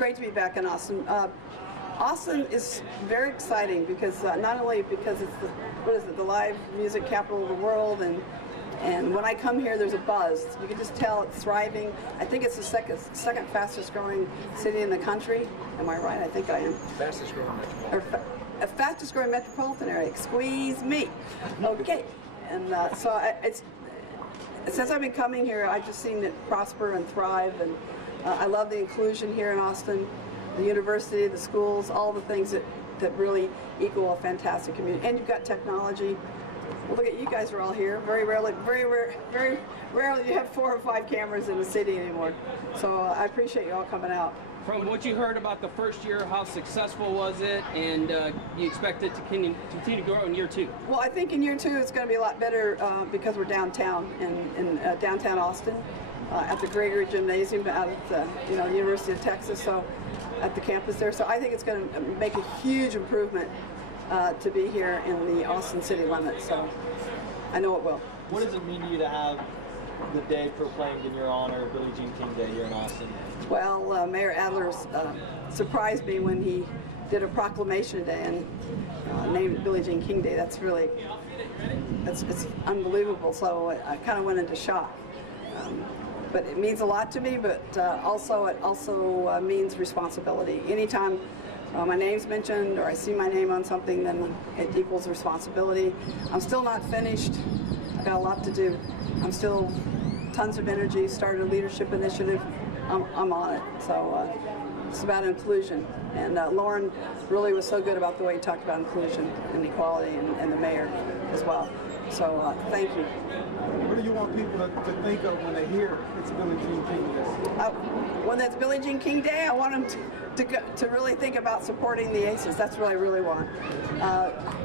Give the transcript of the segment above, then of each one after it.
Great to be back in Austin. Austin is very exciting because not only because it's the live music capital of the world, and when I come here there's a buzz. You can just tell it's thriving. I think it's the second fastest growing city in the country. Am I right? I think I am. Fastest growing metropolitan. Fastest growing metropolitan area. Squeeze me. Okay. And since I've been coming here, I've just seen it prosper and thrive, and I love the inclusion here in Austin, the university, the schools, all the things that really equal a fantastic community. And you've got technology. Well, look at you guys are all here. Very rarely you have 4 or 5 cameras in the city anymore. So I appreciate you all coming out. From what you heard about the first year, how successful was it, and you expect it to continue to grow in year 2? Well, I think in year 2 it's going to be a lot better because we're downtown in downtown Austin at the Gregory Gymnasium out at the University of Texas, so at the campus there. So I think it's going to make a huge improvement to be here in the Austin city limits. So I know it will. What does it mean to you to have the day proclaimed in your honor, Billie Jean King Day here in Austin? Well, Mayor Adler surprised me when he did a proclamation today and named it Billie Jean King Day. That's really, it's unbelievable. So I kind of went into shock. But it means a lot to me, but it also means responsibility. Anytime my name's mentioned or I see my name on something, then it equals responsibility. I'm still not finished. I've got a lot to do. I'm still tons of energy, started a leadership initiative. I'm on it. So it's about inclusion. And Lauren really was so good about the way he talked about inclusion and equality, and the mayor as well. So thank you. What do you want people to think of when they hear it's Billie Jean King Day? When it's Billie Jean King Day, I want them to really think about supporting the Aces. That's what I really want.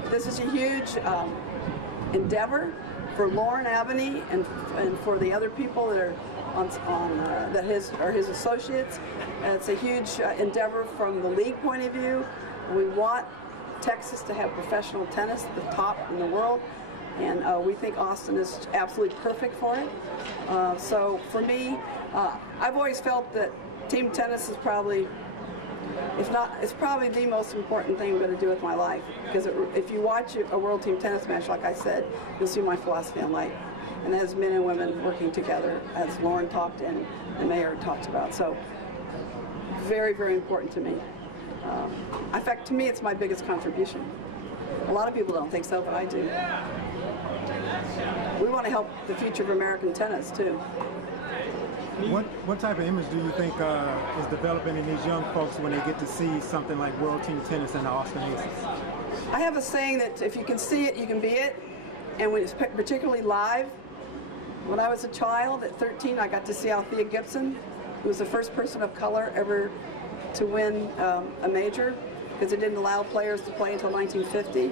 This is a huge endeavor for Lauren Aveney and for the other people that are his associates. It's a huge endeavor from the league point of view. We want Texas to have professional tennis at the top in the world, and we think Austin is absolutely perfect for it. So for me, I've always felt that team tennis is probably, it's probably the most important thing I'm going to do with my life. Because if you watch a World Team Tennis match, like I said, you'll see my philosophy on life. And it has men and women working together, as Lauren talked and the mayor talked about. So very, very important to me. In fact, to me, it's my biggest contribution. A lot of people don't think so, but I do. We want to help the future of American tennis, too. What type of image do you think is developing in these young folks when they get to see something like World Team Tennis in the Austin Aces? I have a saying that if you can see it, you can be it. And when it's particularly live, when I was a child at 13, I got to see Althea Gibson, who was the first person of color ever to win a major, because it didn't allow players to play until 1950.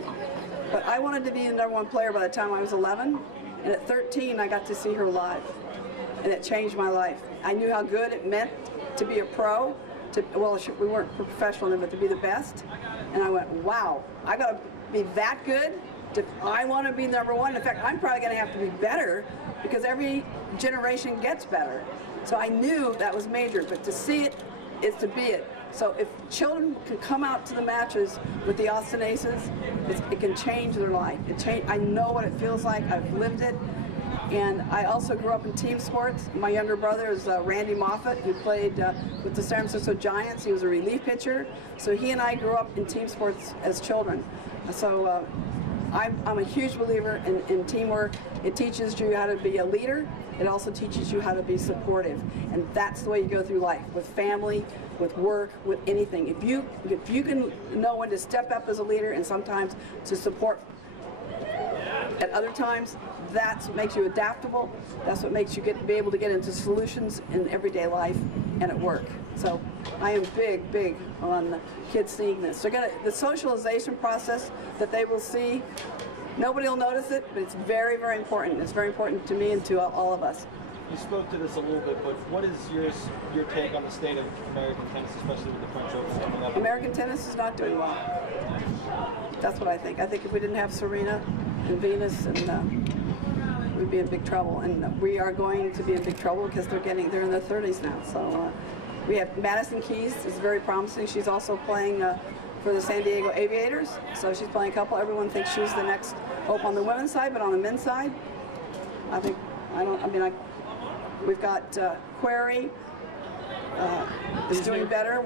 But I wanted to be the #1 player by the time I was 11, and at 13 I got to see her live, and it changed my life. I knew how good it meant to be a pro, well, we weren't professional then, but to be the best, and I went, wow, I got to be that good if I want to be #1. In fact, I'm probably going to have to be better, because every generation gets better. So I knew that was major, but to see it is to be it. So if children can come out to the matches with the Austin Aces, it can change their life. I know what it feels like. I've lived it. And I also grew up in team sports. My younger brother is Randy Moffat, who played with the San Francisco Giants. He was a relief pitcher. So he and I grew up in team sports as children. So I'm a huge believer in teamwork. It teaches you how to be a leader. It also teaches you how to be supportive. And that's the way you go through life, with family, with work, with anything. If you can know when to step up as a leader and sometimes to support at other times, that's what makes you adaptable. That's what makes you be able to get into solutions in everyday life and at work. So I am big on kids seeing this. So the socialization process that they will see, nobody will notice it, but it's very, very important. It's very important to me and to all of us. You spoke to this a little bit, but what is your take on the state of American tennis, especially with the French Open coming up? American tennis is not doing well. That's what I think. I think if we didn't have Serena and Venus, and we'd be in big trouble. And we are going to be in big trouble because they're in their 30s now. So We have Madison Keys is very promising. She's also playing for the San Diego Aviators, so she's playing a couple. Everyone thinks she's the next hope on the women's side, but on the men's side, we've got Query is doing better.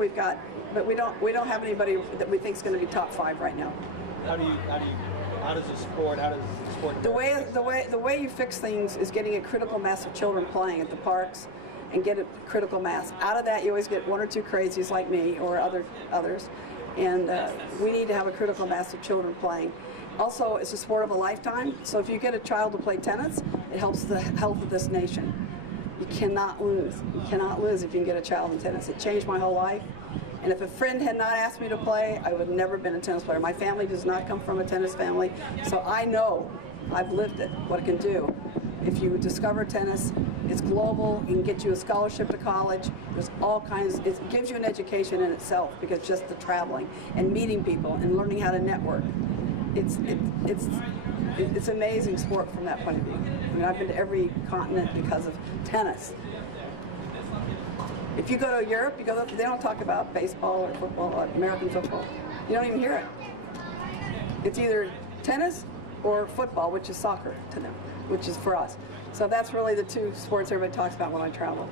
But we don't have anybody that we think is going to be top 5 right now. How does the sport? The way you fix things is getting a critical mass of children playing at the parks, and get a critical mass. Out of that, you always get 1 or 2 crazies like me or others, and we need to have a critical mass of children playing. Also, it's a sport of a lifetime, so if you get a child to play tennis, it helps the health of this nation. You cannot lose. You cannot lose if you can get a child in tennis. It changed my whole life. And if a friend had not asked me to play, I would have never been a tennis player. My family does not come from a tennis family, so I know, I've lived it, what it can do. If you discover tennis, it's global, it can get you a scholarship to college, there's all kinds, it gives you an education in itself, because just the traveling and meeting people and learning how to network. It's an amazing sport from that point of view. I mean, I've been to every continent because of tennis. If you go to Europe, they don't talk about baseball or football or American football. You don't even hear it. It's either tennis or football, which is soccer to them, which is for us. So that's really the 2 sports everybody talks about when I travel.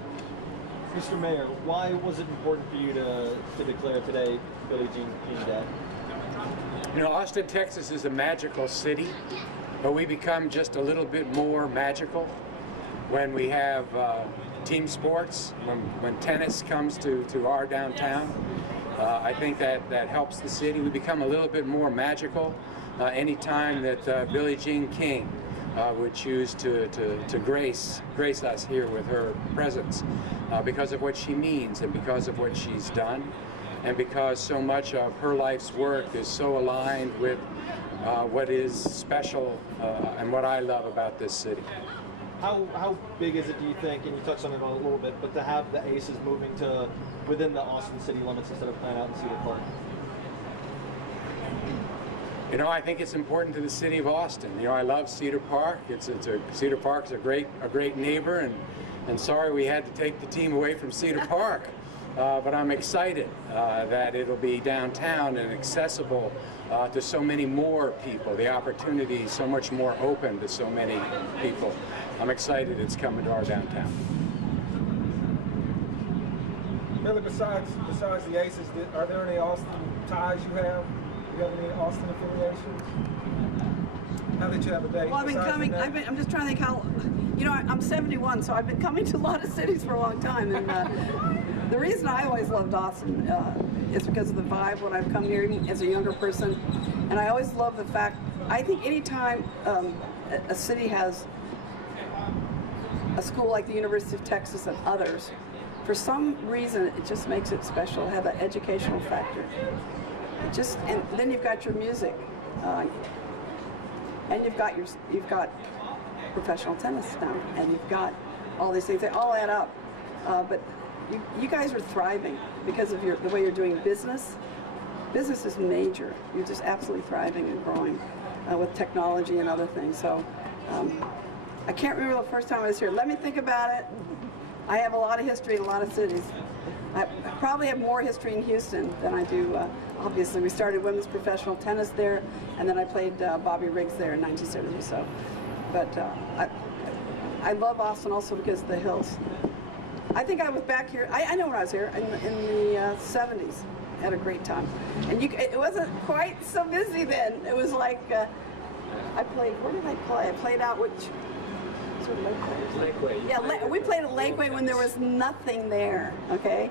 Mr. Mayor, why was it important for you to declare today Billie Jean King dead? You know, Austin, Texas is a magical city, but we become just a little bit more magical when we have team sports, when tennis comes to our downtown. I think that helps the city. We become a little bit more magical anytime that Billie Jean King would choose to grace us here with her presence because of what she means and because of what she's done, and because so much of her life's work is so aligned with what is special and what I love about this city. How big is it, do you think, and you touched on it a little bit, but to have the Aces moving to within the Austin city limits instead of playing out in Cedar Park? You know, I think it's important to the city of Austin. You know, I love Cedar Park. Cedar Park's a great neighbor, and sorry we had to take the team away from Cedar Park. But I'm excited that it'll be downtown and accessible to so many more people. The opportunity is so much more open to so many people. I'm excited it's coming to our downtown. Billy, besides the Aces, are there any Austin ties you have? Do you have any Austin affiliations? Now that you have a day. Well, I'm just trying to think how, you know, I'm 71, so I've been coming to a lot of cities for a long time. And the reason I always loved Austin is because of the vibe when I've come here, even as a younger person. And I always love the fact, I think anytime a city has a school like the University of Texas and others, for some reason, it just makes it special, have that educational factor. And then you've got your music, and you've got professional tennis now, and you've got all these things. They all add up, but you guys are thriving because of the way you're doing business. Business is major. You're just absolutely thriving and growing with technology and other things. So I can't remember the first time I was here. Let me think about it. I have a lot of history in a lot of cities. I probably have more history in Houston than I do. Obviously, we started women's professional tennis there, and then I played Bobby Riggs there in 1970. So, but I love Austin also because of the hills. I think I was back here. I know when I was here in the 70s. Had a great time, and it wasn't quite so busy then. It was like I played. Where did I play? I played out which. Lakeway. Yeah, we played at Lakeway when there was nothing there, okay?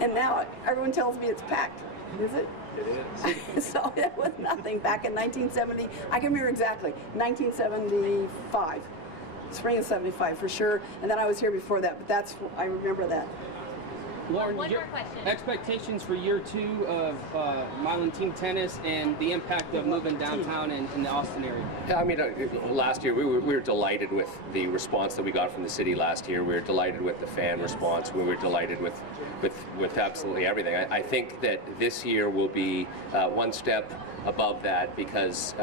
And now everyone tells me it's packed. Is it? It is. So it was nothing back in 1970. I can remember exactly, 1975. Spring of 75 for sure. And then I was here before that, but I remember that. Lauren, One your more question. expectations for year 2 of Milan Team Tennis and the impact of moving downtown in the Austin area? Yeah, I mean, last year we were delighted with the response that we got from the city last year. We were delighted with the fan response. We were delighted with absolutely everything. I think that this year will be one step above that because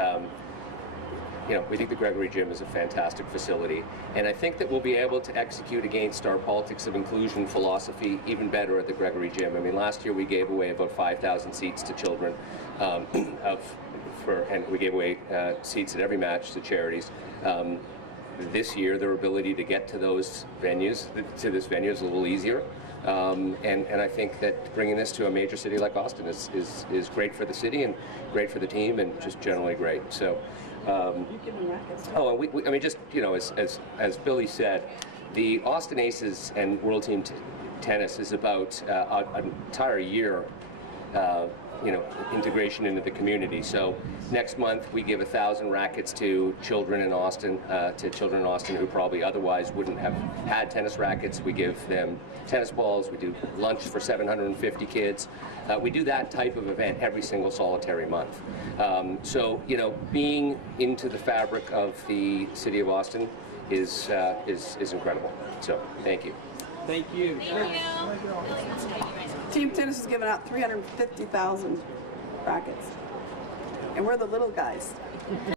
we think the Gregory Gym is a fantastic facility, and I think that we'll be able to execute against our politics of inclusion philosophy even better at the Gregory Gym. I mean, last year we gave away about 5,000 seats to children, and we gave away seats at every match to charities. This year, their ability to get to those venues, to this venue, is a little easier. And I think that bringing this to a major city like Austin is great for the city and great for the team and just generally great. So, and I mean, just, as Billy said, the Austin Aces and World Team Tennis is about an entire year integration into the community. So next month we give 1,000 rackets to children in Austin, who probably otherwise wouldn't have had tennis rackets. We give them tennis balls. We do lunch for 750 kids. We do that type of event every single solitary month. So being into the fabric of the city of Austin is incredible. So thank you. Thank you. Team Tennis has given out 350,000 rackets, and we're the little guys.